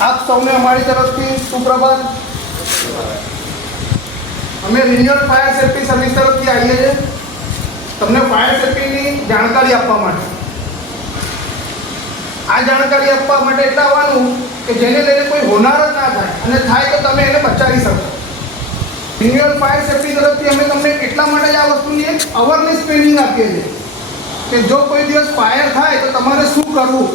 આપ સૌને અમારી તરફથી સુપ્રભાત। અમે રિન્યુઅલ ફાયર સેફ્ટી સર્વિસ તરફથી આવીએ છીએ તમને ફાયર સેફ્ટીની જાણકારી આપવા માટે। આ જાણકારી આપવા માટે એટલે આવવાનું કે જેને લઈને કોઈ હોનાર જ ના થાય અને થાય તો તમે એને બચાવી શકો। રિન્યુઅલ ફાયર સેફ્ટી તરફથી અમે તમને એટલા માટે જ આ વસ્તુની એક અવેરનેસ ટ્રેનિંગ આપીએ છીએ કે જો કોઈ દિવસ ફાયર થાય તો તમારે શું કરવું।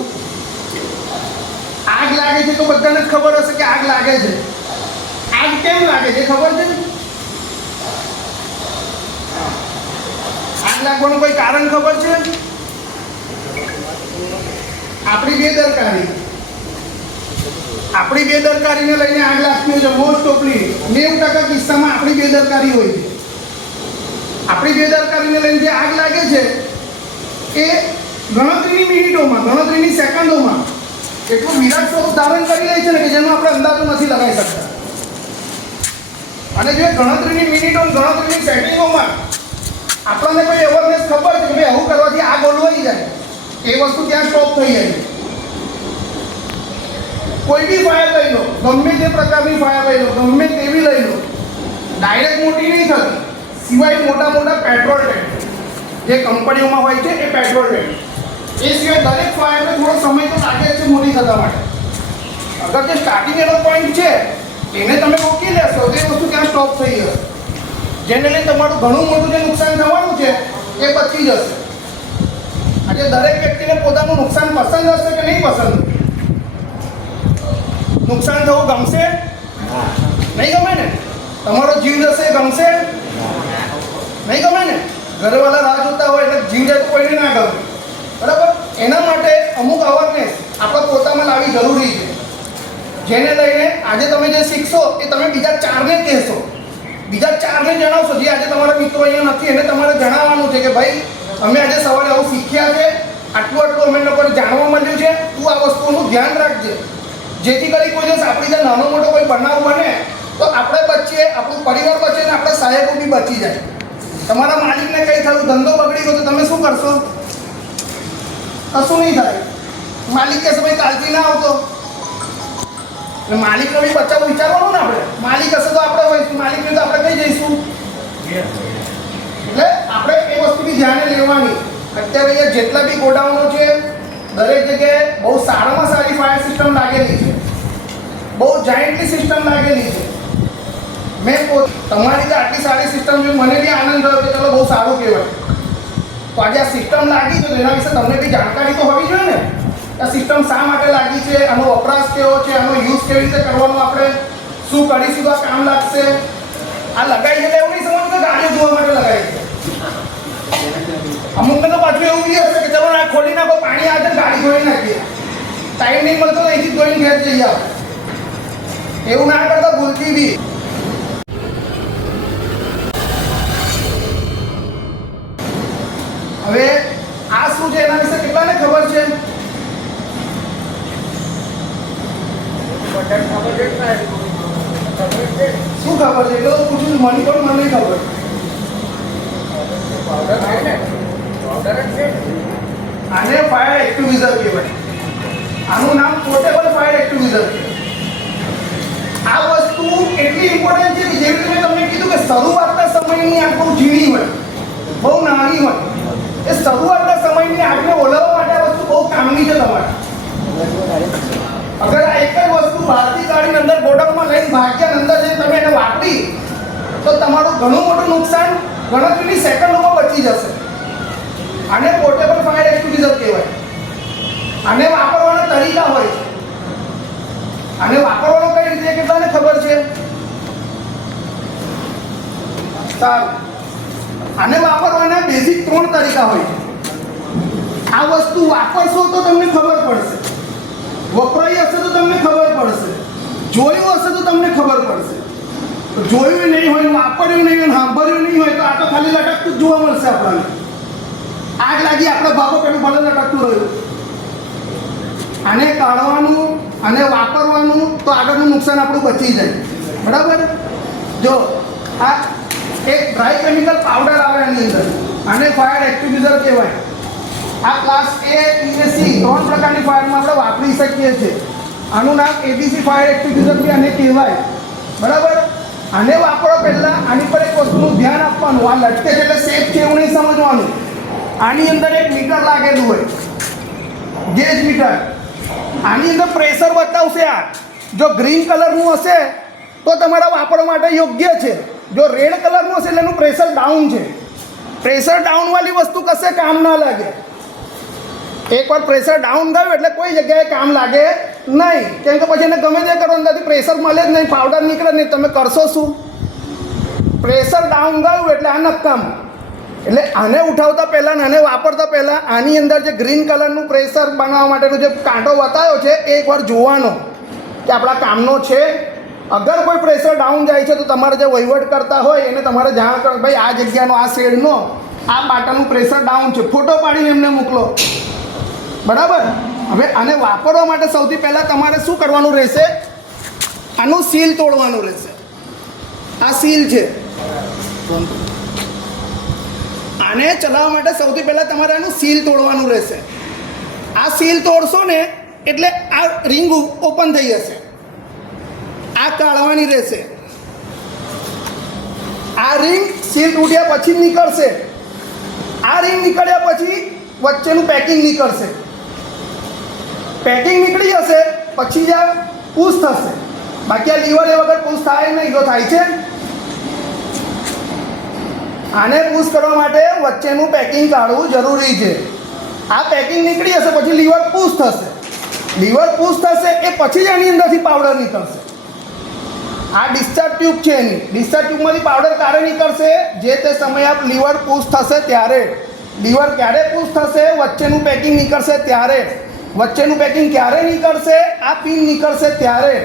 આગ લાગે છે તો બધાને ખબર હશે કે આગ લાગે છે, આગ કેમ લાગે છે ખબર છે? આગ લાગવાનું કોઈ કારણ ખબર છે? આપણી બેદરકારીને લઈને આગ લાગતી હોય છે। મોસ્ટ ઓફલી 90% કિસ્સામાં આપણી બેદરકારી હોય છે। આપણી બેદરકારીને લઈને જે આગ લાગે છે એ ગણતરીની મિનિટોમાં, ગણતરીની સેકન્ડોમાં એટલું વિરાટ સ્વરૂપ ધારણ કરી લે છે ને કે જેનો આપણે અંદાજો નથી લગાવી શકતા। અને જો ગણતરીની મિનિટો, ગણતરીની સેકન્ડોમાં આપણને કોઈ અવેરનેસ ખબર છે કે ભાઈ આવું કરવાથી આગ ઓલવાઈ જાય, એ વસ્તુ ત્યાં સ્ટોપ થઈ જાય। કોઈ બી ફાયર લઈ લો, ગમે તે પ્રકારની ફાયર લઈ લો, ગમે તેવી લઈ લો, ડાયરેક્ટ મોટી નહીં થતી, સિવાય મોટા મોટા પેટ્રોલ ટેન્ક જે કંપનીઓમાં હોય છે એ પેટ્રોલ ટેન્ક, એ સિવાય દરેક ફાયરને થોડો સમય તો લાગે છે મોટી થવા માટે। અગર જે સ્ટાર્ટિંગ એનો પોઈન્ટ છે એને તમે રોકી લેશો તો એ વસ્તુ ત્યાં સ્ટોપ થઈ જશે, જેને લઈને તમારું ઘણું મોટું જે નુકસાન થવાનું છે એ બચી જશે। આજે દરેક વ્યક્તિને પોતાનું નુકસાન પસંદ હશે કે નહીં પસંદ? નુકસાન થવું ગમશે? નહીં ગમે ને? તમારો જીવ જશે ગમશે? નહીં ગમે ને? ઘરવાળા રાહ જોતા હોય એટલે જીવ જાય તો કોઈને ના ગમે, બરાબર? એના માટે અમુક અવેરનેસ આપણે પોતામાં લાવવી જરૂરી છે, જેને લઈને આજે તમે જે શીખશો એ તમે બીજા 4ને કહેશો, બીજા 4ને જણાવશો। જે આજે તમારા મિત્રો અહીંયા નથી એને તમારે જણાવવાનું છે કે ભાઈ અમે આજે સવારે આવું શીખ્યા છે, આટલું અમે લોકોને જાણવા મળ્યું છે, તું આ વસ્તુનું ધ્યાન રાખજે, જેથી કરી કોઈ દિવસ આપણી ત્યાં નાનો મોટો કોઈ બનાવ બને તો આપણે બચીએ, આપણું પરિવાર બચે ને આપણે સાહેબો બી બચી જાય। તમારા માલિકને કંઈ થયું, ધંધો બગડી ગયો તો તમે શું કરશો? કશું નહીં થાય। માલિક કહેશે ભાઈ કાલથી ના આવતો, એટલે માલિકનો બી બચાવ વિચારવાનું ને આપણે। માલિક હશે તો આપણે હોઈશું, માલિકને તો આપણે કઈ જઈશું, એટલે આપણે એ વસ્તુ બી ધ્યાને લેવાની। અત્યારે અહીંયા જેટલા બી ગોડાઉનો છે દરેક જગ્યાએ બહુ સારામાં સારી ફાયર સિસ્ટમ લાગેલી છે, બહુ જાયન્ટલી સિસ્ટમ લાગેલી છે। મેં તમારી તો આટલી સારી સિસ્ટમ જોઈ મને બી આનંદ થયો કે ચલો બહુ સારું કહેવાય। તો આજે આ સિસ્ટમ લાગી છે તો એના વિશે તમને બી જાણકારી તો હોવી જોઈએ ને, આ સિસ્ટમ શા માટે લાગી છે, આનો વપરાશ કેવો છે, આનો યુઝ કેવી રીતે કરવાનો, આપણે શું કરીશું તો આ કામ લાગશે। આ લગાવી છે એવું નહીં સમજવું કે ગાડીઓ ધોવા માટે લગાવી છે। અમુકને તો પાછું એવું બી હશે કે ચલો આ ખોલી નાખો, પાણી આવે ગાડી ધોઈ નાખીએ, ટાઈમ નહીં મળતો તો અહીંથી ધોઈને ઘેર જઈએ આપણે, એવું ના કરતા ભૂલથી બી। હવે આ શું છે એના વિશે કેટલાને ખબર છે? શું ખબર છે? એટલે તો પૂછું છું, મને પણ મને ખબર। આને ફાયર એક્ટિવિઝર કહેવાય, આનું નામ પોર્ટેબલ ફાયર એક્ટિવિઝર છે। આ વસ્તુ એટલી ઇમ્પોર્ટન્ટ છે કે જેવી રીતે મેં તમને કીધું કે શરૂઆતના સમયની આગ બહુ ઝીણી હોય, બહુ નાની હોય, એ શરૂઆતના સમયની આગને ઓલવવા માટે આ વસ્તુ બહુ કામની છે તમારે। અગર આ એક જ વસ્તુ બહારથી ગાડીની અંદર ગોડાઉનમાં લઈને ભાગ્યા અંદર જઈને તમે એને વાપરી તો તમારું ઘણું મોટું નુકસાન ગણતરીની સેકન્ડોમાં બચી જશે। આને પોર્ટેબલ ફાયર એક્ટિવિઝર કહેવાય। આને વાપરવાના તરીકા હોય છે, આને વાપરવાનો કઈ રીતે કેટલાને ખબર છે? સારું, આને વાપરવાના બેઝિક 3 તરીકા હોય છે। આ વસ્તુ વાપરશો તો તમને ખબર પડશે, વપરાઈ હશે તો તમને ખબર પડશે, જોયું હશે તો તમને ખબર પડશે। જોયું નહીં હોય, વાપર્યું નહીં હોય, સાંભળ્યું નહીં હોય તો આ તો ખાલી લટકતું જ જોવા મળશે આપણને। આગ લાગી આપણે ભાગો પેલું ભલે લટકતું રહ્યું। આને કાઢવાનું, આને વાપરવાનું તો આગળનું નુકસાન આપણું બચી જાય, બરાબર? જો આ એક ડ્રાય કેમિકલ પાવડર આવે એની અંદર, આને ફાયર એક્ટિવિઝર કહેવાય। આ ક્લાસ A, B અને C 3 પ્રકારની ફાયરમાં આપણે વાપરી શકીએ છીએ। આનું નામ એબીસી ફાયર એક્સટિંગ્યુશર બી આને કહેવાય, બરાબર. આને વાપરો પહેલાં આની પર એક વસ્તુનું ધ્યાન આપવાનું, આ લટકે છે એટલે સેફ છે એવું નહીં સમજવાનું. આની અંદર એક મીટર લાગેલું હોય, ગેજ મીટર. આની અંદર પ્રેશર બતાવશે. આ જો ગ્રીન કલરનું હશે તો તમારા વાપરવા માટે યોગ્ય છે, જો રેડ કલરનું હશે એટલે એનું પ્રેશર ડાઉન છે. પ્રેશર ડાઉનવાળી વસ્તુ કશે કામ ના લાગે. એકવાર પ્રેશર ડાઉન થયું એટલે કોઈ જગ્યાએ કામ લાગે નહીં, કેમ કે પછી એને ગમે તે કરો અંદરથી પ્રેશર મળે જ નહીં, પાવડર નીકળે નહીં, તમે કરશો શું? પ્રેશર ડાઉન ગયું એટલે આ નકામ. એટલે આને ઉઠાવતા પહેલાં આને વાપરતા પહેલાં આની અંદર જે ગ્રીન કલરનું પ્રેશર બનાવવા માટેનો જે કાંટો બતાવ્યો છે એ એકવાર જોવાનો કે આપણા કામનો છે. અગર કોઈ પ્રેશર ડાઉન જાય છે તો તમારે જે વહીવટ કરતા હોય એને તમારે જાણ કરો, ભાઈ આ જગ્યાનો આ શેડનો આ બાટલનું પ્રેશર ડાઉન છે, ફોટો પાડીને એમને મોકલો, બરાબર. હવે આને વાપરવા માટે સૌથી પહેલાં તમારે શું કરવાનું રહેશે? આનું સીલ તોડવાનું રહેશે. આ સીલ છે. આને ચલાવવા માટે સૌથી પહેલાં તમારે આનું સીલ તોડવાનું રહેશે. આ સીલ તોડશો ને એટલે આ રિંગ ઓપન થઈ જશે. આ કાઢવાની રહેશે. આ રિંગ સીલ તૂટ્યા પછી નીકળશે. આ રિંગ નીકળ્યા પછી વચ્ચેનું પેકિંગ નીકળશે. પેકિંગ નીકળી જશે પછી જ આ પુશ થશે. બાકી આ લીવર એ વગર પુશ થાય નહીં. જો થાય છે. આને પુશ કરવા માટે વચ્ચેનું પેકિંગ કાઢવું જરૂરી છે. આ પેકિંગ નીકળી જશે પછી લીવર પુશ થશે. લીવર પુશ થશે એ પછી જ આની અંદરથી પાવડર નીકળશે. આ ડિસ્ચાર્જ ટ્યુબ છે એની. ડિસ્ચાર્જ ટ્યુબમાંથી પાવડર ક્યારે નીકળશે? જે તે સમયે આ લીવર પુશ થશે ત્યારે. લીવર ક્યારે પુશ થશે? વચ્ચેનું પેકિંગ નીકળશે ત્યારે. વચ્ચેનું પેકિંગ ક્યારે નીકળશે? આ પિન નીકળશે ત્યારે.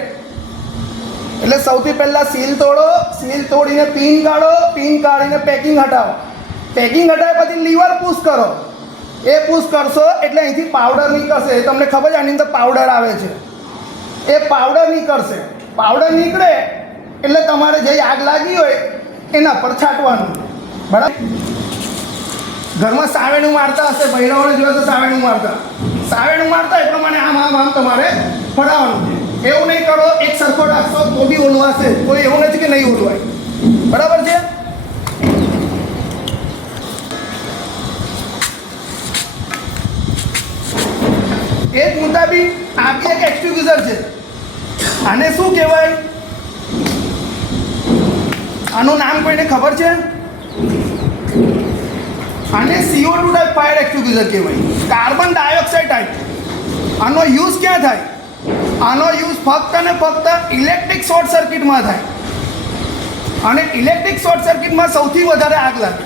એટલે સૌથી પહેલાં સીલ તોડો, સીલ તોડીને પિન કાઢો, પિન કાઢીને પેકિંગ હટાવો. પેકિંગ હટાવ્યા પછી લીવર પુશ કરો. એ પુશ કરશો એટલે અહીંથી પાવડર નીકળશે. એ તમને ખબર છે આની અંદર પાવડર આવે છે. એ પાવડર નીકળશે. પાવડર નીકળે એટલે તમારે જે આગ લાગી હોય એના પર છાંટવાનું, બરાબર. ઘરમાં સાવેણું મારતા હશે, બહેરાઓને જોયા તો સાવેણું મારતા. સાવેણું મારતા એ પ્રમાણે આમ તમારે ફરાવાનું છે. એવું નહીં કરો એક સરખો રાખશો તો બી ઓલવાશે. કોઈ એવું નથી કે નહીં ઓલવાય, બરાબર છે. એ જ મુતાબિક આ બી એક એક્સટિંગ્યુશર છે. આને શું કહેવાય? આનું નામ કોઈને ખબર છે? આને CO2 ટાઈપ ફાયર એક્સટિંગ્યુશર કહેવાય. Carbon dioxide type. આનો યુઝ ક્યાં થાય? આનો યુઝ ફક્ત ને ફક્ત ઇલેક્ટ્રિક શોર્ટ સર્કિટમાં થાય. અને ઇલેક્ટ્રિક શોર્ટ સર્કિટમાં સૌથી વધારે આગ લાગે.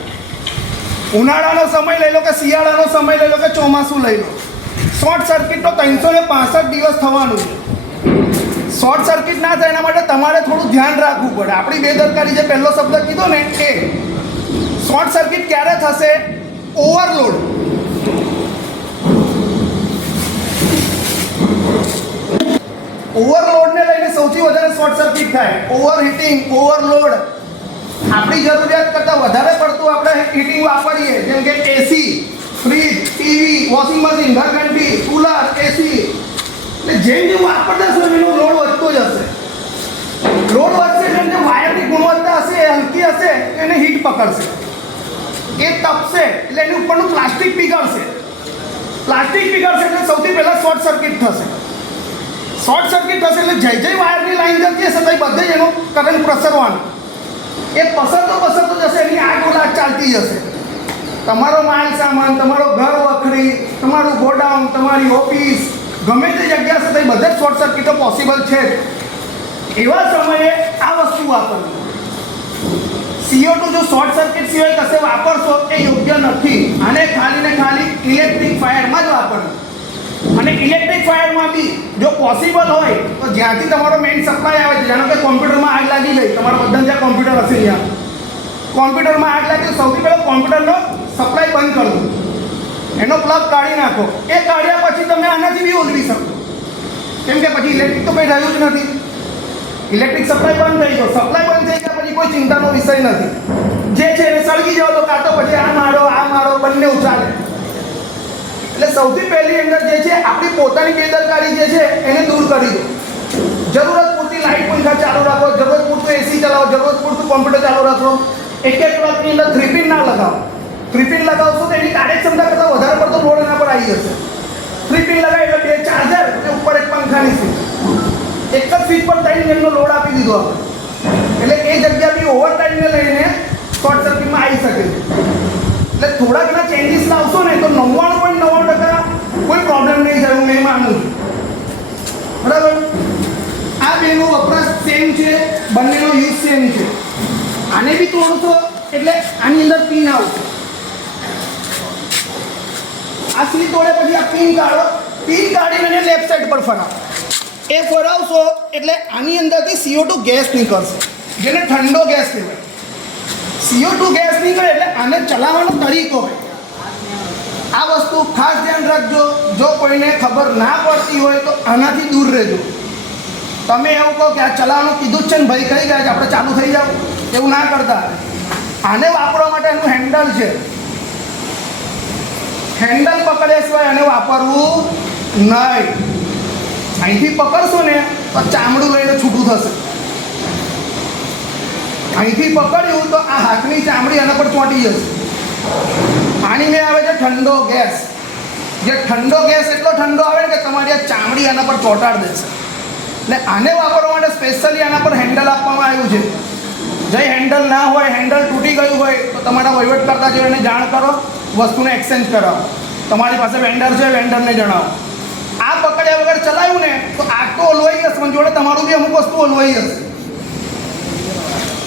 ઉનાળાનો સમય લઈ લો કે શિયાળાનો સમય લઈ લો કે ચોમાસું લઈ લો, શોર્ટ સર્કિટ તો 365 દિવસ થવાનું છે. શોર્ટ સર્કિટ ના થાય એના માટે તમારે થોડું ધ્યાન રાખવું પડે. આપણી બેદરકારી જે પહેલો શબ્દ કીધો ને એ. શોર્ટ સર્કિટ ક્યારે થશે? ઓવરલોડ. ઓવરલોડને લઈને સૌથી વધારે શોર્ટ સર્કિટ થાય. ઓવરહીટિંગ, ઓવરલોડ. આપણી જરૂરિયાત કરતાં વધારે પડતું આપણે હીટિંગ વાપરીએ, જેમ કે AC, fridge, TV, washing machine, ઘરઘંટી, કુલર, એસી. એટલે જેમ જેમ વાપરતા હશે એનો લોડ વધતો જ હશે. લોડ વધશે એટલે જે વાયરની ગુણવત્તા હશે એ હલકી હશે એને હીટ પકડશે. એ તપશે એટલે એની ઉપરનું પ્લાસ્ટિક પીગળશે. પ્લાસ્ટિક પીગળશે એટલે સૌથી પહેલાં શોર્ટ સર્કિટ થશે. શોર્ટ સર્કિટ થશે એટલે જય વાયરની લાઈન જતી હશે તો એ બધે જ એનો કરંટ પ્રસરવાનો. એ પસરતો જશે, એની આગ ચાલતી જશે. તમારો માલ સામાન, તમારો ઘર વખરી, તમારું ગોડાઉન, તમારી ઓફિસ, ગમે તે જગ્યા હશે તો એ બધે જ શોર્ટ સર્કિટો પોસિબલ છે. એવા સમયે આ વસ્તુ વાપરવી. CO2 જો શોર્ટ સર્કિટ સિવાય કશે વાપરશો એ યોગ્ય નથી. આને ખાલી ને ખાલી ઇલેક્ટ્રિક ફાયરમાં જ વાપરવું. અને ઇલેક્ટ્રિક ફાયરમાં બી જો પોસિબલ હોય તો જ્યાંથી તમારો મેઇન સપ્લાય આવે છે, જાણો કે કોમ્પ્યુટરમાં આગ લાગી ગઈ, તમારા બધા જ્યાં કોમ્પ્યુટર હશે ત્યાં કોમ્પ્યુટરમાં આગ લાગી તો સૌથી પહેલાં કોમ્પ્યુટરનો સપ્લાય બંધ કરી દો. એનો પ્લગ કાઢી નાખો. એ કાઢ્યા પછી તમે આનાથી બી ઓલવી શકો, કેમ કે પછી ઇલેક્ટ્રિક તો કંઈ રહ્યું જ નથી. ઇલેક્ટ્રિક સપ્લાય બંધ થઈ ગયો. સપ્લાય બંધ થઈ ગયા પછી કોઈ ચિંતાનો વિષય નથી. જે છે એને સળગી જાઓ તો કાં તો પછી આ મારો બંને ઉચાલે. એટલે સૌથી પહેલી અંદર જે છે આપણી પોતાની બેદરકારી જે છે એને દૂર કરી દો. જરૂરત પૂરતી લાઇટ પંખા ચાલુ રાખો, જરૂરત પૂરતું એસી ચલાવો, જરૂરત પૂરતું કોમ્પ્યુટર ચાલુ રાખો. એક કલાકની અંદર 3 પિન ના લગાવો. 3 પિન લગાવશો તો એની કાર્યક્ષમતા કરતાં વધારે પડતો લોડ એના પર આવી જશે. 3 પિન લગાવી એટલે 2 ચાર્જર અને ઉપર એક પંખાની સ્વિચ. એક જ સ્વિચ પર 3 એમનો લોડ આપી દીધો આપણે. એટલે એ જગ્યા બી ઓવર ટાઈમને લઈને શોર્ટ સર્કિટમાં આવી શકે છે. એટલે થોડા ઘણા ચેન્જીસ લાવશો ને તો 99.9% કોઈ પ્રોબ્લેમ નહીં થાય, હું નહીં માનું છું. બરાબર. આ બેનો વપરાશ સેમ છે, બંનેનો યુઝ સેમ છે. આને બી તોડશો એટલે આની અંદર પિન આવશે. આ સ્લીપ તોડે પછી આ પિન કાઢો, પિન કાઢીને લેફ્ટ સાઈડ પર ફરાવો. એ ફરાવશો એટલે આની અંદરથી CO2 ગેસ નીકળશે, જેને ઠંડો ગેસ કહેવાય. CO2 ગેસ નીકળે એટલે આને ચલાવવાનો તરીકો હોય. આ વસ્તુ ખાસ ધ્યાન રાખજો. જો કોઈને ખબર ના પડતી હોય તો આનાથી દૂર રહેજો. તમે એવું કહો કે આ ચલાવવાનું કીધું જ છે ને ભાઈ, કઈ ગયા છે આપણે ચાલુ થઈ જાવ, એવું ના કરતા. આને વાપરવા માટે એનું હેન્ડલ છે. હેન્ડલ પકડ્યા સિવાય આને વાપરવું નહીં. અહીંથી પકડશો ને તો ચામડું લઈને છૂટું થશે. અહીંથી પકડ્યું તો આ હાથની ચામડી આના પર ચોંટી જશે. આની મેં આવે છે ઠંડો ગેસ. જે ઠંડો ગેસ એટલો ઠંડો આવે કે તમારી આ ચામડી આના પર ચોંટાડી દેશે. એટલે આને વાપરવા માટે સ્પેશિયલી આના પર હેન્ડલ આપવામાં આવ્યું છે. જે હેન્ડલ ના હોય, હેન્ડલ તૂટી ગયું હોય તો તમારા વહીવટ કરતા જો એને જાણ કરો, વસ્તુને એક્સચેન્જ કરાવો. તમારી પાસે વેન્ડર છે, વેન્ડરને જણાવો. આ પકડ્યા વગર ચલાવ્યું ને તો આગ તો ઓલવાઈ જશે, પણ જોડે તમારું બી અમુક વસ્તુ ઓલવાઈ જશે.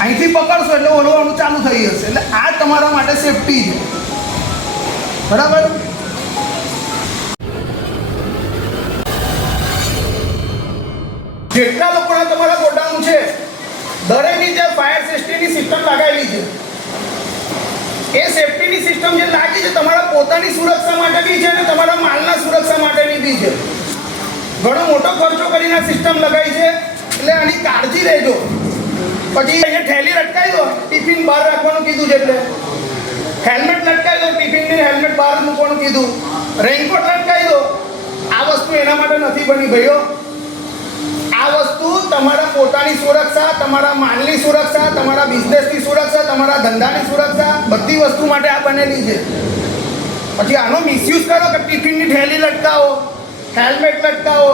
અહીંથી પકડશો એટલે ઓલવાનું ચાલુ થઈ જશે. એટલે આ તમારા માટે સેફટી છે. બરાબર. જેટલા લોકોના તમારા ગોડાઉન છે દરેકની જે ફાયર સેફ્ટીની સિસ્ટમ લગાવેલી છે. એ સેફ્ટીની સિસ્ટમ જે લાગી છે તમારા પોતાની સુરક્ષા માટે બી છે અને તમારા માલના સુરક્ષા માટેની બી છે. ઘણો મોટો ખર્ચો કરીને સિસ્ટમ લગાવી છે, એટલે આની કાળજી લેજો. પછી અહીંયા થેલી લટકાવી દો, ટિફિન બહાર રાખવાનું કીધું છે એટલે હેલ્મેટ લટકાવી દો, ટિફિનની હેલ્મેટ બહાર મૂકવાનું કીધું. રેઇનકોટ લટકાવી દો. આ વસ્તુ એના માટે નથી બની ભાઈઓ. આ વસ્તુ તમારા પોતાની સુરક્ષા, તમારા માલની સુરક્ષા, તમારા બિઝનેસની સુરક્ષા, તમારા ધંધાની સુરક્ષા, બધી વસ્તુ માટે આ બનેલી છે. પછી આનો મિસયુઝ કરો કે ટિફિનની થેલી લટકાવો, હેલ્મેટ લટકાવો,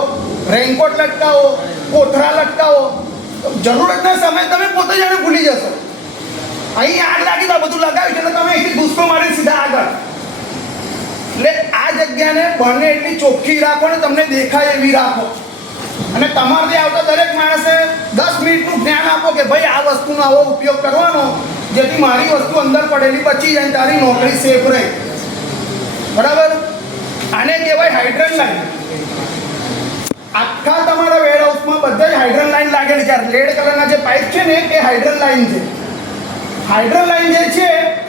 રેઇનકોટ લટકાવો, કોથળા લટકાવો. જરૂરતના સમય તમે પોતે જાણે ભૂલી જશો. અહીં આગ લાગી તો બધું લગાવ્યું છે એટલે તમે અહીંથી ગુસ્સો મારી સીધા આગળ. એટલે આ જગ્યાને બને એટલી ચોખ્ખી રાખો ને તમને દેખાય એવી રાખો. અને તમારે આવતા દરેક માણસે 10 મિનિટનું જ્ઞાન આપો કે ભાઈ આ વસ્તુનો આવો ઉપયોગ કરવાનો જેથી મારી વસ્તુ અંદર પડેલી બચી જાય, તારી નોકરી સેફ રહે. બરાબર. આને કહેવાય હાઇડ્રન લાઈન. આખા તમારા વેરહાઉસમાં બધા હાઇડ્રન લાઈન લાગેલી છે. રેડ કલરના જે પાઇપ છે ને એ હાઇડ્રન લાઈન છે. હાઇડ્રન લાઈન જે છે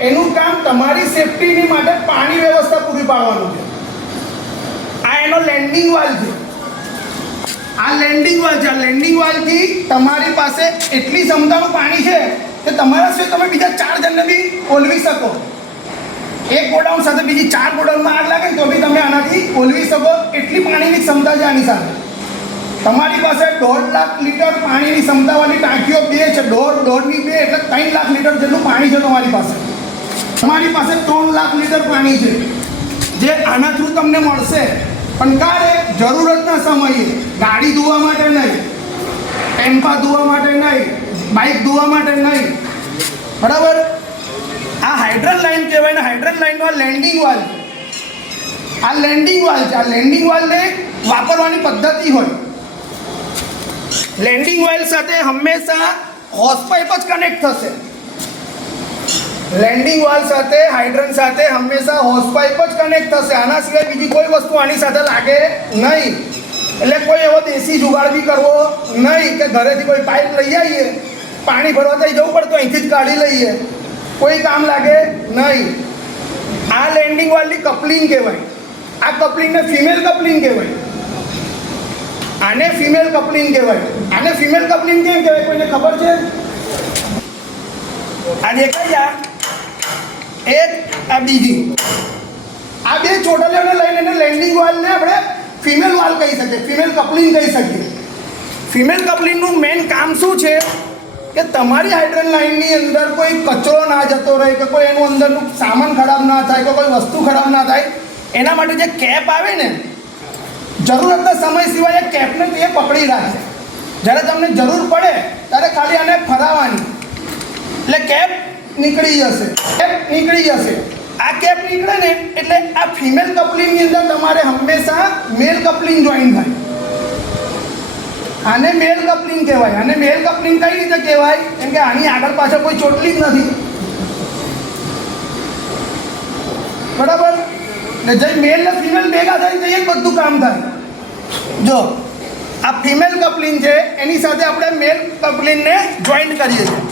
એનું કામ તમારી સેફટીની માટે પાણી વ્યવસ્થા પૂરી પાડવાનું છે. આ એનો લેન્ડિંગ વાલ્વ છે. આ લેન્ડિંગ વાલ્વ છે. આ લેન્ડિંગ વાલ્વથી તમારી પાસે એટલી ક્ષમતાનું પાણી છે કે તમારા સિવાય તમે બીજા 4 જણને બી ઓલવી શકો. એક ગોડાઉન સાથે બીજી 4 ગોડાઉનમાં આગ લાગે તો બી તમે આનાથી ઓલવી શકો. એટલી પાણીની ક્ષમતા છે આની સાથે. તમારી પાસે 1.5 લાખ લીટર પાણીની ક્ષમતાવાળી ટાંકીઓ 2 છે. 1.5 ની 2 એટલે 3 લાખ લીટર જેટલું પાણી છે તમારી પાસે. તમારી પાસે 3 લાખ લીટર પાણી છે જે આના થ્રુ તમને મળશે. પણ કારે જરૂરતના સમયે, ગાડી ધોવા માટે નહીં, ટેમ્પા ધોવા માટે નહીં, બાઇક ધોવા માટે નહીં. બરાબર. આ હાઇડ્રન લાઈન કહેવાય ને. હાઇડ્રન લાઈનનો આ લેન્ડિંગ વાલ્વ. આ લેન્ડિંગ વાલ્વ છે. આ લેન્ડિંગ વાલ્વને વાપરવાની પદ્ધતિ હોય. લેન્ડિંગ વાલ્વ સાથે હંમેશા હોસ પાઇપ જ કનેક્ટ થશે. લેન્ડિંગ વાલ્વ સાથે હાઇડ્રન સાથે હંમેશા હોસ પાઇપ જ કનેક્ટ થશે. આના સિવાય બીજી કોઈ વસ્તુ આની સાથે લાગે નહીં. એટલે કોઈ એવો દેશી જુગાડ બી કરવો નહીં કે ઘરેથી કોઈ પાઇપ લઈ આવીએ, પાણી ભરવા થઈ જવું પડે તો અહીંથી જ કાઢી લઈએ. કોઈ કામ લાગે નહીં. આ લેન્ડિંગ વાલ્વની કપલિંગ કહેવાય. આ કપલિંગને ફિમેલ કપલિંગ કહેવાય. આને ફિમેલ કપલિંગ કહેવાય. આને ફિમેલ કપલિંગ કેમ કહેવાય કોઈને ખબર છે? આ દેખાય એક આ બીજી. આ બે ચોટલીઓને લઈને એને લેન્ડિંગ વાલ્વને આપણે ફિમેલ વાલ્વ કહી શકીએ, ફિમેલ કપલિંગ કહી શકીએ. ફિમેલ કપલિંગનું મેઇન કામ શું છે કે તમારી હાઇડ્રન લાઇનની અંદર કોઈ કચરો ના જતો રહે, કે કોઈ એનું અંદરનું સામાન ખરાબ ના થાય, કે કોઈ વસ્તુ ખરાબ ના થાય, એના માટે જે કેપ આવે ને, જરૂરતના સમય સિવાય એ કેપને તે પકડી રાખે. જ્યારે તમને જરૂર પડે ત્યારે ખાલી આને ફરાવવાની, એટલે કેપ નીકળી જશે, કેપ નીકળી જશે. આ કેપ નીકળે ને એટલે આ ફિમેલ કપલિંગની અંદર તમારે હંમેશા મેલ કપલિંગ જોઈન થાય. આને મેલ કપલિંગ કહેવાય. આને મેલ કપલિંગ કઈ રીતે કહેવાય? કેમ કે આની આગળ પાછળ કોઈ ચોટલી જ નથી, બરાબર? ને જે મેલ ને ફિમેલ ભેગા થાય તો એ જ બધું કામ થાય. જો આ ફિમેલ કપલિંગ છે, એની સાથે આપણે મેલ કપલિંગને જોઈન્ટ કરીએ છીએ.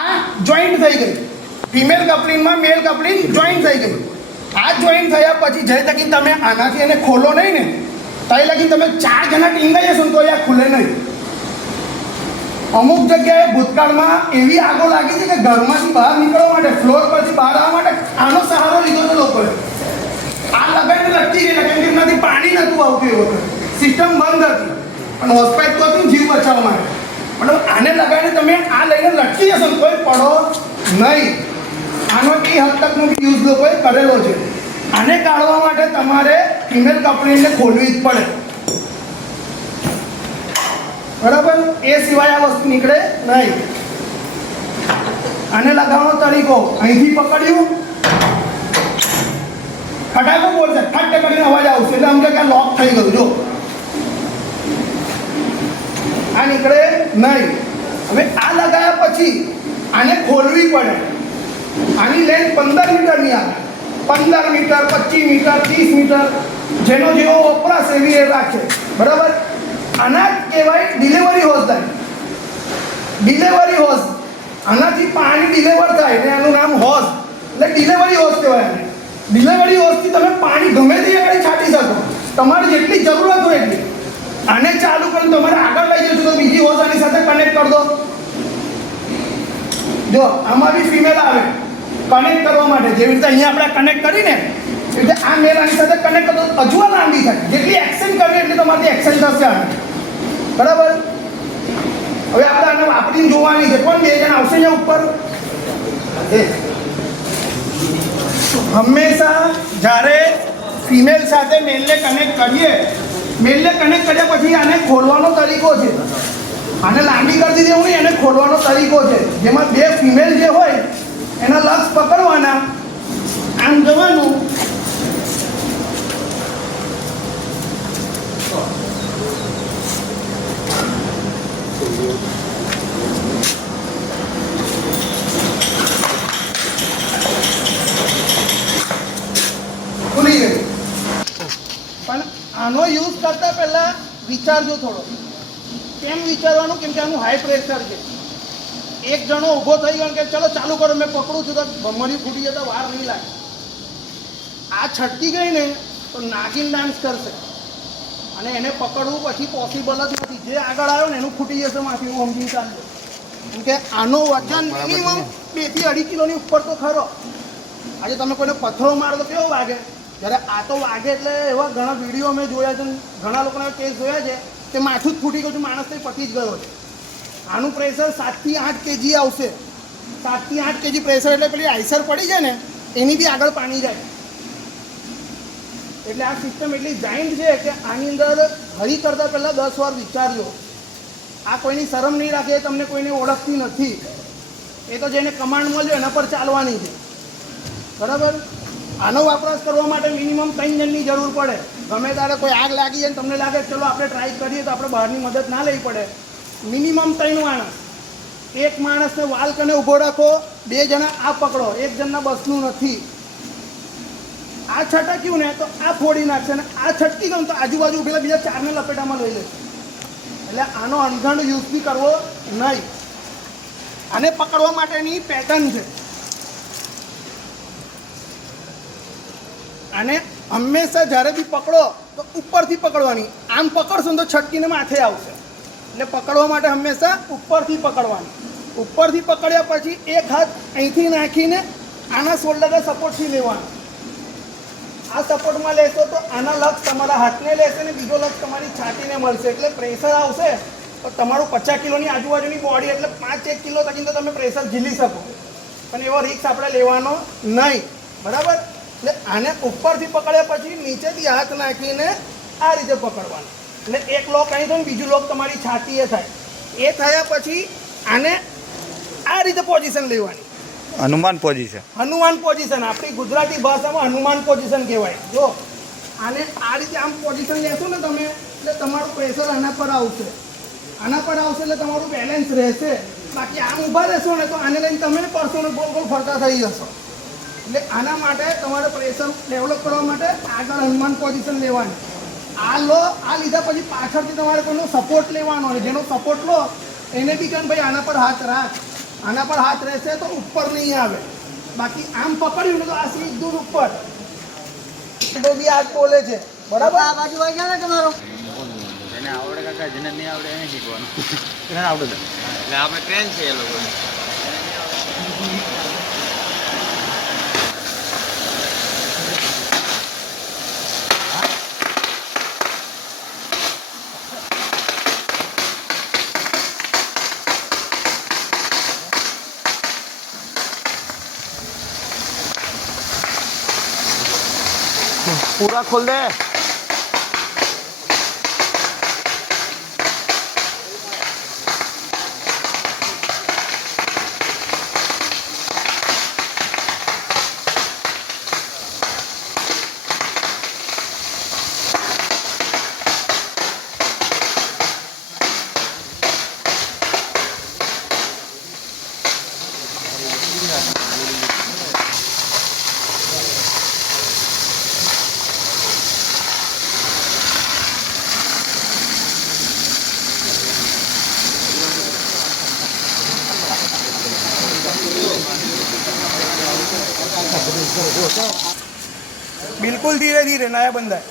આ જોઈન્ટ થઈ ગઈ, ફિમેલ કપલિંગમાં મેલ કપલિંગ જોઈન્ટ થઈ ગઈ. આ જોઈન્ટ થયા પછી જઈ તકી તમે આનાથી એને ખોલો નહીં ને, ત્યાં લગી તમે 4 જણા ટીંગાઈ જશો તો આ ખુલે નહીં. અમુક જગ્યાએ ભૂતકાળમાં એવી આગો લાગી છે કે ઘરમાંથી બહાર નીકળવા માટે, ફ્લોર પરથી બહાર આવવા માટે આનો સહારો લીધો છે લોકોએ. આ લગાવીને લટકી ગયેલા, કેમ કે એમનાથી પાણી નહોતું આવતું. એ વખતે સિસ્ટમ બંધ હતી, પણ હોસ્પિટલ તો હતું જીવ બચાવવા માટે. મતલબ આને લગાવીને તમે આ લઈને લટકી જશો ને કોઈ પડો નહીં. આનો એ હદ તકનો બી યુઝ લોકોએ કરેલો છે. આને કાઢવા માટે તમારે ફિમેલ કપલિંગને ખોલવી જ પડે, બરાબર? એ સિવાય આ વસ્તુ નીકળે નહીં. આને લગાવવાનો તરીકો, અહીંથી પકડ્યું, ફટાકો બોલશે, ફટ કરીને અવાજ આવશે એટલે સમજો કે આ લોક થઈ ગયું. જો આ નીકળે નહીં. હવે આ લગાવ્યા પછી આને ખોલવી પડે. આની લેન્થ 15 મીટરની આવે, 15 મીટર, 25 મીટર, 30 મીટર, જેનો જેવો વપરાશ એવી એ રાખે, બરાબર? આના કહેવાય ડિલિવરી હોઝ. થાય ડિલિવરી હોઝ, આનાથી પાણી ડિલિવર થાય ને આનું નામ હોઝ, એટલે ડિલિવરી હોઝ કહેવાય. આને ડિલિવરી હોઝથી તમે પાણી ગમે તે આગળ છાંટી શકો, તમારે જેટલી જરૂરત હોય એટલી. આને ચાલુ કરીને તમારે આગળ લઈ જશો તો બીજી હોઝ આની સાથે કનેક્ટ કરી દો. જો આમાં બી ફિમેલ આવે કનેક્ટ કરવા માટે. જેવી રીતે અહીંયા આપણે કનેક્ટ કરીને એવી રીતે આ મેલ આની સાથે કનેક્ટ કરો તો હજુ લાંબી થાય. જેટલી એક્સચેન્જ કરવી એટલી તમારી એક્સચેન્જ થશે આને, બરાબર? હવે આપણે આને વાપરીને જોવાની છે. કોણ 2 જણ આવશે અહીંયા ઉપર? હંમેશા જ્યારે ફિમેલ સાથે મેલને કનેક્ટ કરીએ, મેલને કનેક્ટ કર્યા પછી આને ખોલવાનો તરીકો છે. આને લાંબી કરી દીધી એવું નહીં, એને ખોલવાનો તરીકો છે. જેમાં 2 ફિમેલ જે હોય એના લક્ષ પકડવાના, આમ જવાનું, ખુલી ગયું. પણ આનો યુઝ કરતા પહેલા વિચારજો થોડો. કેમ વિચારવાનું? કેમ કે આનું હાઈ પ્રેશર છે. એક જણો ઊભો થઈ ગયો કે ચલો ચાલુ કરો, મેં પકડું છું, તો ભમરી ફૂટી જતા વાર નહીં લાગે. આ છટકી ગઈ ને તો નાગિન ડાન્સ કરશે, અને એને પકડવું પછી પોસિબલ જ નથી. જે આગળ આવ્યો ને એનું ફૂટી જશે માથી, એવું સમજી ચાલજો. કેમ કે આનો વજન મિનિમમ 2 થી 2.5 કિલોની ઉપર તો ખરો. આજે તમે કોઈને પથ્થરો મારો તો કેવો વાગે? જ્યારે આ તો વાગે એટલે એવા ઘણા વિડીયો મેં જોયા છે, ઘણા લોકોના કેસ જોયા છે કે માથું જ ફૂટી ગયું છે, માણસ તો પતી જ ગયો છે. આનું પ્રેશર 7 થી 8 કેજી આવશે. 7 થી 8 કેજી પ્રેશર એટલે પેલી આઈસર પડી જાય ને એની બી આગળ પાણી જાય. એટલે આ સિસ્ટમ એટલી જાઇન્ટ છે કે આની અંદર હરી કરતાં પહેલાં 10 વાર વિચારજો. આ કોઈની શરમ નહીં રાખે, તમને કોઈને ઓળખતી નથી. એ તો જેને કમાન્ડ મળ્યો એના પર ચાલવાની છે, બરાબર? આનો વપરાશ કરવા માટે મિનિમમ 3 જણની જરૂર પડે. ગમે ત્યારે કોઈ આગ લાગી જાય ને તમને લાગે ચલો આપણે ટ્રાય કરીએ તો આપણે બહારની મદદ ના લેવી પડે. મિનિમમ 3 માણસ. એક માણસને વાલ કને ઊભો રાખો, 2 જણા આ પકડો, 1 જણના બસનું નથી. આ છટક્યું ને તો આ ફોડી નાખશે, અને આ છટકી ગયું તો આજુબાજુ ઉભેલા બીજા 4ને લપેટામાં લઈ લેશે. એટલે આનો અણઘડ યુઝ બી કરવો નહીં. આને પકડવા માટેની પેટર્ન છે. આને હંમેશા જ્યારે બી પકડો તો ઉપરથી પકડવાની. આમ પકડશો તો છટકીને માથે આવશે. એટલે પકડવા માટે હંમેશા ઉપરથી પકડવાની. ઉપરથી પકડ્યા પછી એક હાથ અહીંથી નાખીને આના શોલ્ડરને સપોર્ટથી લેવાનું. આ સપોર્ટમાં લેશો તો આના લક્ષ તમારા હાથને લેશે ને બીજો લક્ષ તમારી છાતીને મળશે. એટલે પ્રેશર આવશે તો તમારું 50 કિલોની આજુબાજુની બોડી એટલે 5-1 કિલો તકીને તો તમે પ્રેશર ઝીલી શકો. પણ એવો રિસ્ક આપણે લેવાનો નહીં. બરાબર? એટલે આને ઉપરથી પકડ્યા પછી નીચેથી હાથ નાખીને આ રીતે પકડવાનું. એટલે એક લોક અહીં થાય ને બીજું લોક તમારી છાતીએ થાય. એ થયા પછી આને આ રીતે પોઝિશન લેવાની. હનુમાન પોઝિશન. હનુમાન પોઝિશન આપણી ગુજરાતી ભાષામાં હનુમાન પોઝિશન કહેવાય. જો આને આ રીતે આમ પોઝિશન લેશો ને તમે એટલે તમારું પ્રેશર આના પર આવશે. આના પર આવશે એટલે તમારું બેલેન્સ રહેશે. બાકી આમ ઊભા રહેશો ને તો આને લઈને તમે પડશો ને ગોળ ગોળ ફરતા થઈ જશો. એટલે આના માટે તમારે પ્રેશર ડેવલપ કરવા માટે આગળ હનુમાન પોઝિશન લેવાની. આ લો, આ લીધા પછી પાછળથી તમારે કોઈનો સપોર્ટ લેવાનો હોય. જેનો સપોર્ટ લો એને બી કહે ભાઈ આના પર હાથ રાખ. આના પર હાથ રહેશે તો ઉપર નહીં આવે. બાકી આમ પકડ્યું ને તો આ સીધું ઉપર. તો બી આ બોલે છે. બરાબર? આ બાજુ આવી ગયા ને તમારો જેને આવડે કાકા, જેને નહીં આવડે એને શીખવાનું. એને આવડે એટલે આપણે ટ્રેન છે એ લોકોને. पूरा खोल दे. बिल्कुल धीरे धीरे नया बंदा है.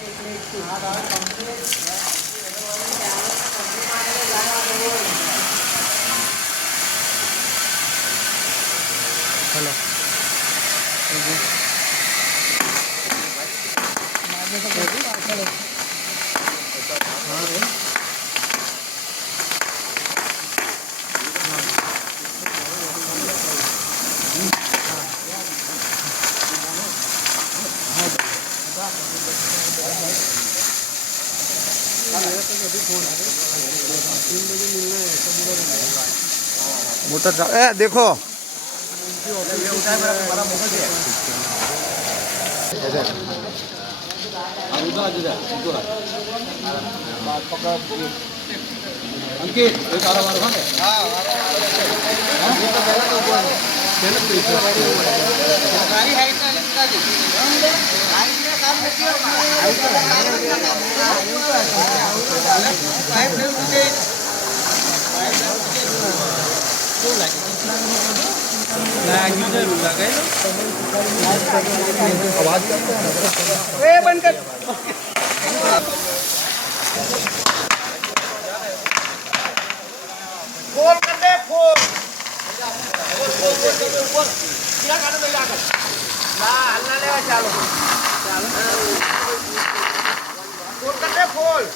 मोटर ए देखो बंद कर. फोल्ड कर दे. फोल्ड सीधा काटो तो आगे ना हल्ला लेवा. चालो फोल्ड कर दे. फोल्ड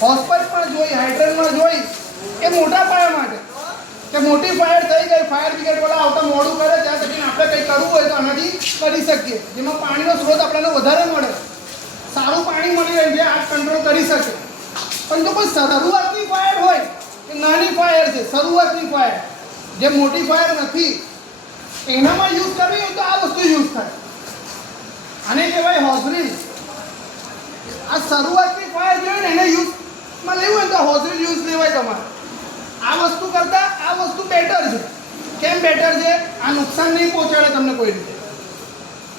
હોસ્પિટલ પણ જોઈ, હાઇડ્રનમાં જોઈ એ મોટા પાયા માટે કે મોટી ફાયર થઈ ગઈ, ફાયર બ્રિગેડ વાળા આવતા મોડું કરે ત્યાં સુધી આપણે કંઈ કરવું હોય તો આનાથી કરી શકીએ. જેમાં પાણીનો સ્ત્રોત આપણને વધારે મળે, સારું પાણી મળી રહે જે આગ કંટ્રોલ કરી શકે. પણ જો કોઈ શરૂઆતની ફાયર હોય કે નાની ફાયર છે, શરૂઆતની ફાયર જે મોટી ફાયર નથી એનામાં યુઝ કરવી હોય તો આ વસ્તુ યુઝ થાય. આને કહેવાય હોઝરીલ. આ શરૂઆતની ફાયર જોઈએ ને એને યુઝમાં લેવું હોય ને તો હોઝરીલ યુઝ લેવાય તમારે. આ વસ્તુ કરતાં આ વસ્તુ બેટર છે. કેમ બેટર છે? આ નુકસાન નહીં પહોંચાડે તમને કોઈ રીતે.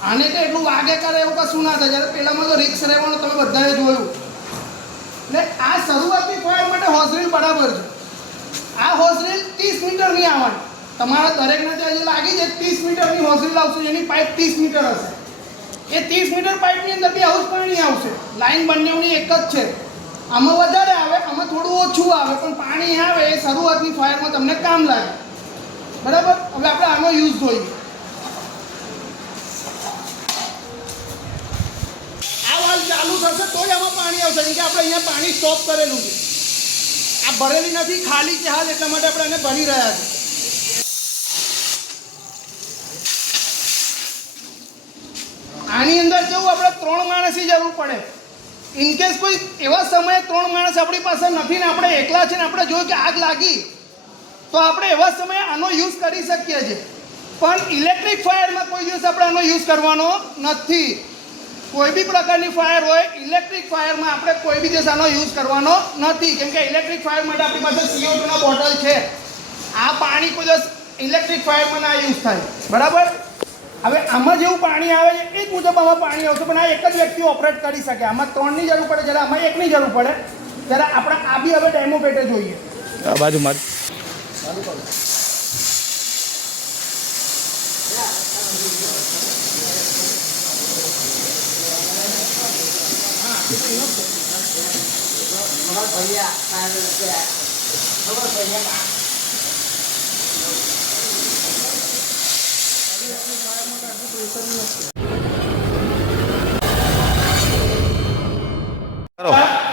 આને તો એટલું વાગે કરે એવું કશું ના થાય. જ્યારે પહેલાંમાં તો રિક્સ રહેવાનું તમે બધાએ જોયું. ને આ શરૂઆતની ફાયર માટે હોઝરીલ બરાબર છે. આ હોઝરીલ 30 મીટરની આવવાની. તમારા દરેકને ત્યાં જે લાગી છે 30 મીટરની હોઝરીલ આવશે. એની પાઇપ 30 મીટર હશે. એ 30 મીટર પાઇપની અંદર બી આવું જ પાણી આવશે. લાઈન બંનેની એક જ છે. આમાં વધારે આવે, આમાં થોડું ઓછું આવે, પણ પાણી આવે એ શરૂઆતની ફાયરમાં તમને કામ લાગે. બરાબર. હવે આપણે આનો યુઝ જોઈએ. આ વાલ્વ ચાલુ થશે તો જ આમાં પાણી આવશે. કારણ કે આપણે અહીંયા પાણી સ્ટોપ કરેલું છે. આ ભરેલી નથી, ખાલી છે હાલ, એટલા માટે આપણે એને ભરી રહ્યા છીએ. આની અંદર કેવું આપણે 3 માણસની જરૂર પડે. ઇનકેસ કોઈ એવા સમયે 3 માણસ આપણી પાસે નથી ને આપણે એકલા છે ને આપણે જોયું કે આગ લાગી, તો આપણે એવા સમયે આનો યુઝ કરી શકીએ છીએ. પણ ઇલેક્ટ્રિક ફાયરમાં કોઈ દિવસ આપણે આનો યુઝ કરવાનો નથી. કોઈ બી પ્રકારની ફાયર હોય, ઇલેક્ટ્રિક ફાયરમાં આપણે કોઈ બી દિવસ આનો યુઝ કરવાનો નથી. કેમ કે ઇલેક્ટ્રિક ફાયર માટે આપણી પાસે CO2 ના બોટલ છે. આ પાણી કોઈ દિવસ ઇલેક્ટ્રિક ફાયરમાં ના યુઝ થાય. બરાબર. હવે આમાં જેવું પાણી આવે છે એ જ મુજબ આમાં પાણી આવશે, પણ આ એક જ વ્યક્તિ ઓપરેટ કરી શકે. આમાં 3ની જરૂર પડે, જ્યારે આમાં 1ની જરૂર પડે. ત્યારે આપણે આ બી હવે ડેમો પેટે જોઈએ. આ બાજુમાં ચાલુ કરો.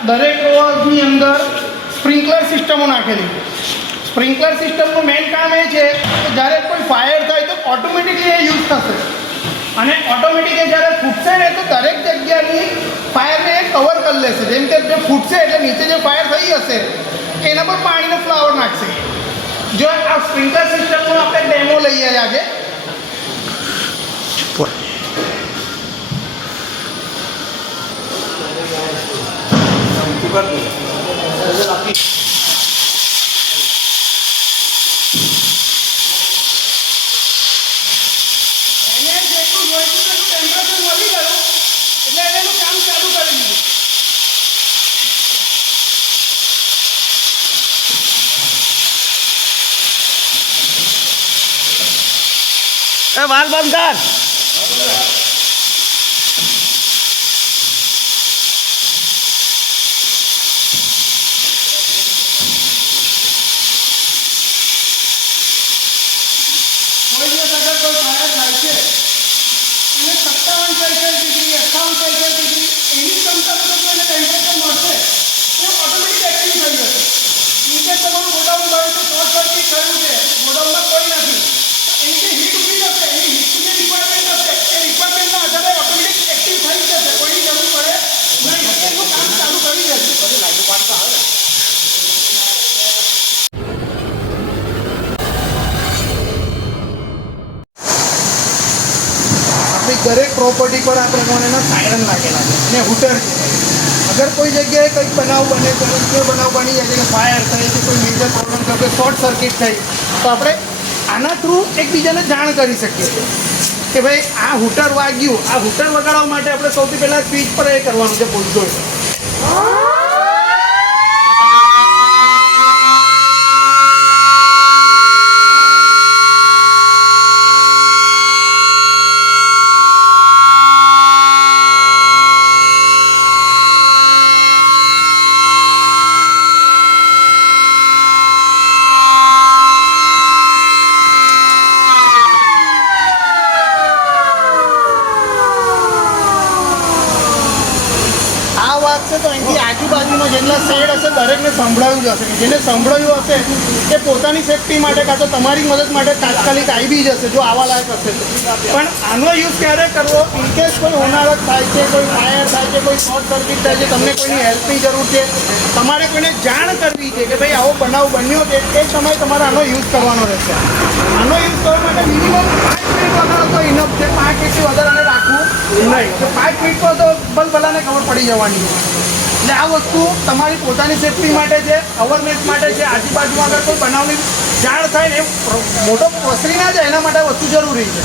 દરેક ડોરની અંદર સ્પ્રિંકલર સિસ્ટમો નાખેલી છે. સ્પ્રિંકલર સિસ્ટમનું મેઇન કામ એ છે કે જ્યારે કોઈ ફાયર થાય તો ઓટોમેટિકલી એ યુઝ થશે. અને ઓટોમેટિક જ્યારે ફૂટશે ને તો દરેક જગ્યાની ફાયરને એ કવર કરી લેશે. જેમ કે જે ફૂટશે એટલે નીચે જે ફાયર થઈ હશે એના પર પાણીનો ફ્લાવર નાખશે. જો આ સ્પ્રિંકલર સિસ્ટમનો આપણે ડેમો લઈએ આજે. વાલ બંધ કર. કોઈ દિવસ અગર કોઈ ફાયર થાય છે અને 57 સેલ્સિયસ ડિગ્રી 58 સેલ્સિયસ ડિગ્રી એની ક્ષમતાનું જો એને ટેમ્પરેચર મળશે તો ઓટોમેટિક એક્ટિવ થઈ જશે. ઇનકેસ તમારું ગોડાઉન બંધ છે, શોર્ટ સર્કિટ થયું છે, ગોડાઉનમાં કોઈ નથી, એની જે હીટ ઉભી થશે, એની હીટની જે રિક્વાયરમેન્ટ હશે એ રિક્વાયરમેન્ટના આધારે ઓટોમેટિક એક્ટિવ થઈ જશે. કોઈની જરૂર પડે નહીં, એનું કામ ચાલુ કરી દેશે. આપણી દરેક પ્રોપર્ટી પર આપણે કોનેના સાયરન લાગેલા છે અને હૂટર છે. અગર કોઈ જગ્યાએ કંઈક બનાવ બને, કોઈ બનાવ બની જાય છે કે ફાયર થાય છે, કોઈ મેજર પ્રોબ્લેમ થયો કે શોર્ટ સર્કિટ થઈ, તો આપણે આના થ્રુ એકબીજાને જાણ કરી શકીએ છીએ કે ભાઈ આ હૂટર વાગ્યું. આ હૂટર વગાડવા માટે આપણે સૌથી પહેલાં સ્વિચ પર એ કરવાનું છે, પૂછજો. ને તો અહીંથી આજુબાજુમાં જેટલા શેડ હશે દરેકને સંભળાયું જ હશે. જેને સંભળાયું હશે એ પોતાની સેફટી માટે કાં તો તમારી મદદ માટે તાત્કાલિક આવી જશે જો આવા લાયક હશે તો. પણ આનો યુઝ ક્યારે કરવો? ઇનકેસ કોઈ હોનારત થાય છે, કોઈ ફાયર થાય છે, કોઈ શોર્ટ સર્કિટ થાય છે, તમને કોઈની હેલ્પની જરૂર છે, તમારે કોઈને જાણ કરવી છે કે ભાઈ આવો બનાવ બન્યો છે, એ સમયે તમારે આનો યુઝ કરવાનો રહેશે. આનો યુઝ કરવા માટે મિનિમમ 5 મિનિટ વગર તો ઇનફ છે. 5 મિનિટથી વધારે રાખવું નહીં. તો 5 મિનિટ પર તો ભલાને ખબર પડી જવાની છે. એટલે આ વસ્તુ તમારી પોતાની સેફટી માટે છે, અવેરનેસ માટે છે. આજુબાજુમાં આગળ કોઈ બનાવની જાણ થાય ને એ મોટો પ્રસરી ના જાય એના માટે આ વસ્તુ જરૂરી છે.